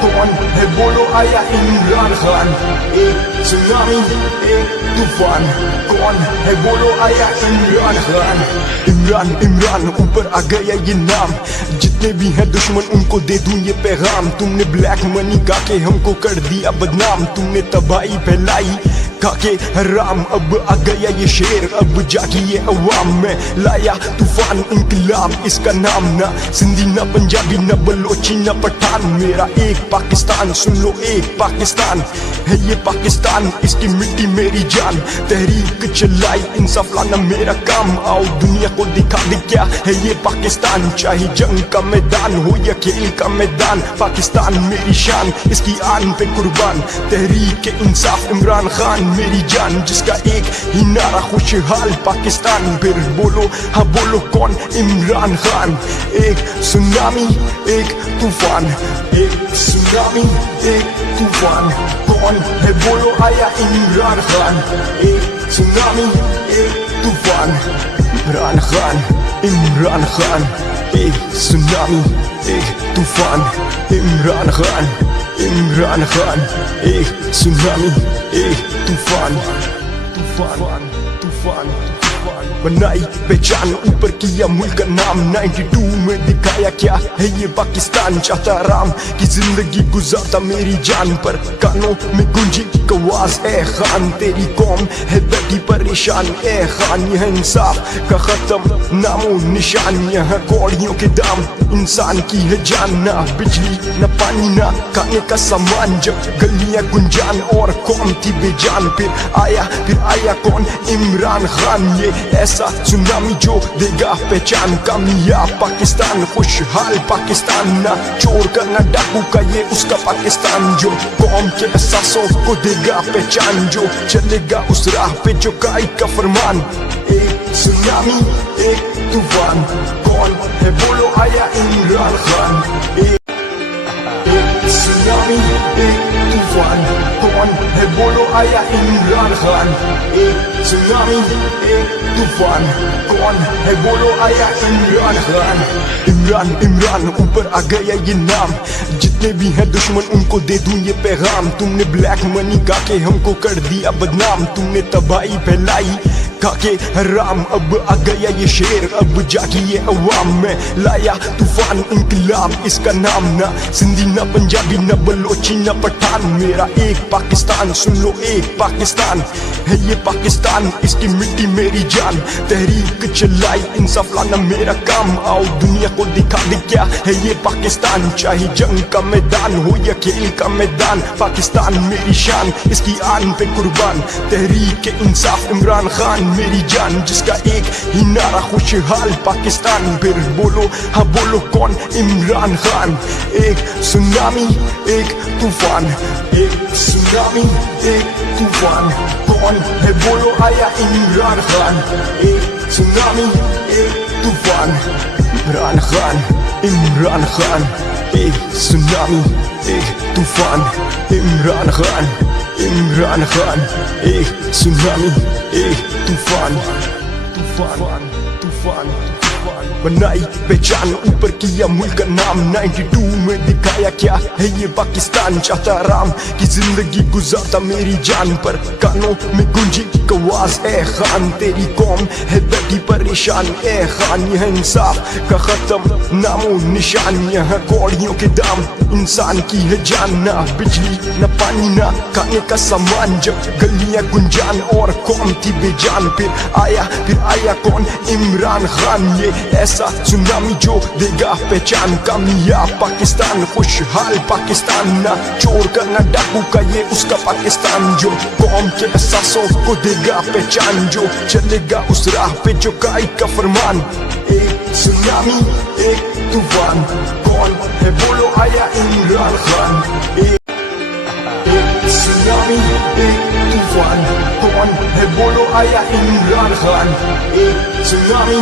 कौन है बोलो आया इमरान खान। एक सुनामी एक तूफान कौन है बोलो आया इमरान खान। इमरान इमरान ऊपर आ गया ये नाम, जितने भी हैं दुश्मन उनको दे दूं ये पैगाम। तुमने ब्लैक मनी का के हमको कर दिया बदनाम, तुमने तबाही फैलाई काके हराम। अब आ गया ये शेर, अब जागी ये अवाम में लाया तूफान इनकलाब इसका नाम। ना सिंधी ना पंजाबी ना बलोची ना पठान, मेरा एक पाकिस्तान सुन लो एक पाकिस्तान है ये पाकिस्तान, इसकी मिट्टी मेरी जान। तहरीक चलाई इंसाफ लाना मेरा काम, आओ दुनिया को दिखा दे क्या है ये पाकिस्तान। चाहे जंग का मैदान हो या खेल का मैदान, पाकिस्तान मेरी शान इसकी आन पे कुर्बान। तहरीक इंसाफ इमरान खान मेरी जान, जिसका एक ही नारा खुशहाल पाकिस्तान। फिर बोलो हाँ बोलो कौन इमरान खान। एक सुनामी एक तूफान, एक सुनामी एक तूफान कौन है बोलो आया इमरान खान। एक सुनामी एक तूफान इमरान खान इमरान खान। एक सुनामी एक तूफान इमरान खान इमरान खान। एक सुनामी एक तूफान तूफान तूफान बनाई पहचान ऊपर किया मुल्क का नाम। 92 में दिखाया क्या है ये पाकिस्तान, चाहता आराम की जिंदगी गुजारता मेरी जान पर। कानों में गूंजी आवाज ए खान, तेरी कौम है बैठी परेशान ए खान। यह इंसाफ का खत्म नामो निशान, यहाँ कौड़ियों के दाम इंसान की है जान। ना बिजली ना पानी ना खाने का सामान, जब गलियां गुंजान और कौम थी बेजान। फिर आया कौन इमरान खान, ये ऐसा सुनामी जो देगा पहचान। कामयाब पाकिस्तान खुशहाल पाकिस्तान, ना चोर का ना डाकू का ये उसका पाकिस्तान। जो कौम के एहसासों को देगा पहचान, जो चलेगा उस राह पे जो कायद का फरमान। एक सुनामी एक तूफान कौन है बोलो आया इमरान खान। एक सुनामी एक तूफान कौन है बोलो आया इमरान खान। एक सुनामी एक तूफान कौन है बोलो आया इमरान खान। इमरान इमरान ऊपर आ गया ये नाम, जितने भी हैं दुश्मन उनको दे दूं ये पैगाम। तुमने ब्लैक मनी का के हमको कर दिया बदनाम, तुमने तबाही फैलाई काके हराम। अब आ गया ये शेर, अब जागी ये अवाम में लाया तूफान इनकलाब इसका नाम। ना सिंधी ना पंजाबी ना बलोची ना पठान, मेरा एक पाकिस्तान सुन लो एक पाकिस्तान है ये पाकिस्तान, इसकी मिट्टी मेरी जान। तहरीक चलाई इंसाफ लाना मेरा काम, आओ दुनिया को दिखा दे क्या है ये पाकिस्तान। चाहे जंग का मैदान हो या खेल का मैदान, पाकिस्तान मेरी शान इसकी आन पे कुर्बान। तहरीक इंसाफ इमरान खान मेरी जान, जिसका एक ही नारा खुशहाल पाकिस्तान। फिर बोलो हाँ बोलो कौन इमरान खान। एक सुनामी एक तूफान, एक सुनामी एक तूफान कौन है बोलो आया इमरान खान। एक सुनामी एक तूफान इमरान खान इमरान खान। एक सुनामी एक तूफान इमरान खान इमरान खान। एक सुनामी एक तूफान तूफान तूफान बनाई पहचान ऊपर किया मुल्क का नाम। 92 में दिखाया क्या है ये पाकिस्तान, चाहता आराम की जिंदगी गुजारता मेरी जान पर। कानों में गूंजी आवाज ए खान, तेरी कौम है बैठी परेशान ए खान। यह इंसाफ का खत्म नामो निशान, यहाँ कौड़ियों के दाम इंसान की है जान। ना बिजली ना पानी ना खाने का सामान, जब गलियां गुंजान और कौम थी बेजान। फिर आया कौन इमरान खान, ये ऐसा सुनामी जो देगा पहचान। कामयाब पाकिस्तान खुशहाल पाकिस्तान, ना चोर का ना डाकू का ये उसका पाकिस्तान। जो कौम के एहसासों को देगा पहचान, जो चलेगा उस राह पे जो कायद का फरमान। एक सुनामी एक तूफान कौन है बोलो आया इमरान खान। एक सुनामी एक तूफान कौन है बोलो आया इमरान खान। एक सुनामी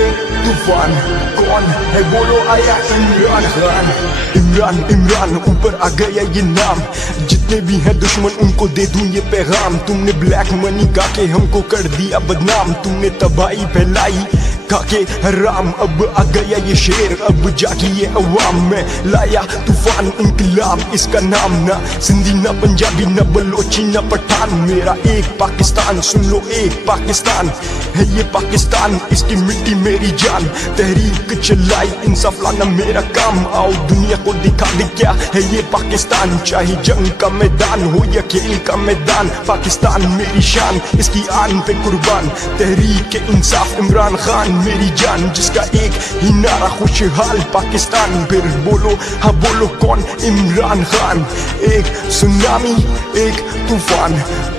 एक तूफान कौन है बोलो आया इमरान खान। इमरान इमरान ऊपर आ गया ये नाम, जितने भी हैं दुश्मन उनको दे दूं ये पैगाम। तुमने ब्लैक मनी का के हमको कर दिया बदनाम, तुमने तबाही फैलाई खा के हराम। अब आ गया ये शेर, अब जागी ये अवाम में लाया तूफान इंकलाब इसका नाम। ना सिंधी ना पंजाबी ना बलोची ना पठान, मेरा एक पाकिस्तान सुन लो एक पाकिस्तान है ये पाकिस्तान, इसकी मिट्टी मेरी जान। तहरीक चलाई इंसाफ लाना मेरा काम, आओ दुनिया को दिखा दे क्या है ये पाकिस्तान। चाहे जंग का मैदान हो या खेल का मैदान, पाकिस्तान मेरी शान इसकी आन पे कुर्बान। तहरीक इंसाफ इमरान खान मेरी जान, जिसका एक ही नारा खुशहाल पाकिस्तान। फिर बोलो हाँ बोलो कौन इमरान खान। एक सुनामी एक तूफान,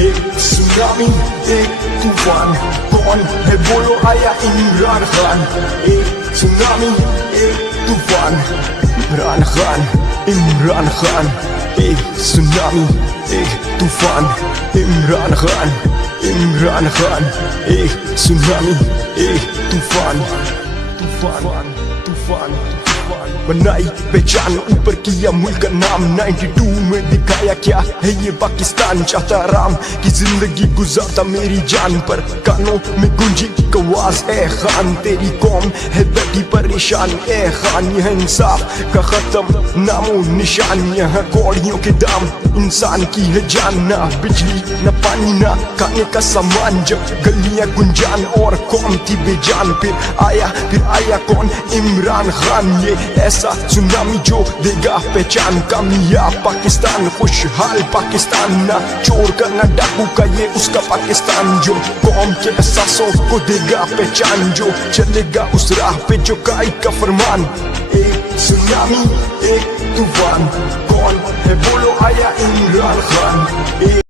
एक सुनामी एक तूफान, कौन है बोलो आया इमरान खान। एक सुनामी एक तूफान, इमरान खान इमरान खान। एक सुनामी एक तूफान, इमरान खान इमरान खान। एक सुनामी एक तूफान, तूफान तूफान बनाई पहचान, ऊपर किया मुल्क का नाम। 92 में दिखाया क्या है ये पाकिस्तान। चाहता आराम की जिंदगी गुजारता मेरी जान पर, कानों में गुंजी आवाज ए खान। तेरी कौम है बैठी परेशान ए खान, यह इंसाफ का खत्म नामो निशान। यहाँ कौड़ियों के दाम इंसान की है जान, ना बिजली ना पानी ना खाने का सामान। जब गलियां गुंजान और कौम थी बेजान, फिर आया कौन इमरान खान। ये ऐसा सुनामी जो देगा पहचान, कामयाब पाकिस्तान खुशहाल पाकिस्तान। ना चोर का ना डाकू का ये उसका पाकिस्तान, जो कौम के एहसासों को देगा पहचान। जो चलेगा उस राह पे जो कायद का फरमान। एक सुनामी एक तूफान, कौन है बोलो आया इमरान खान।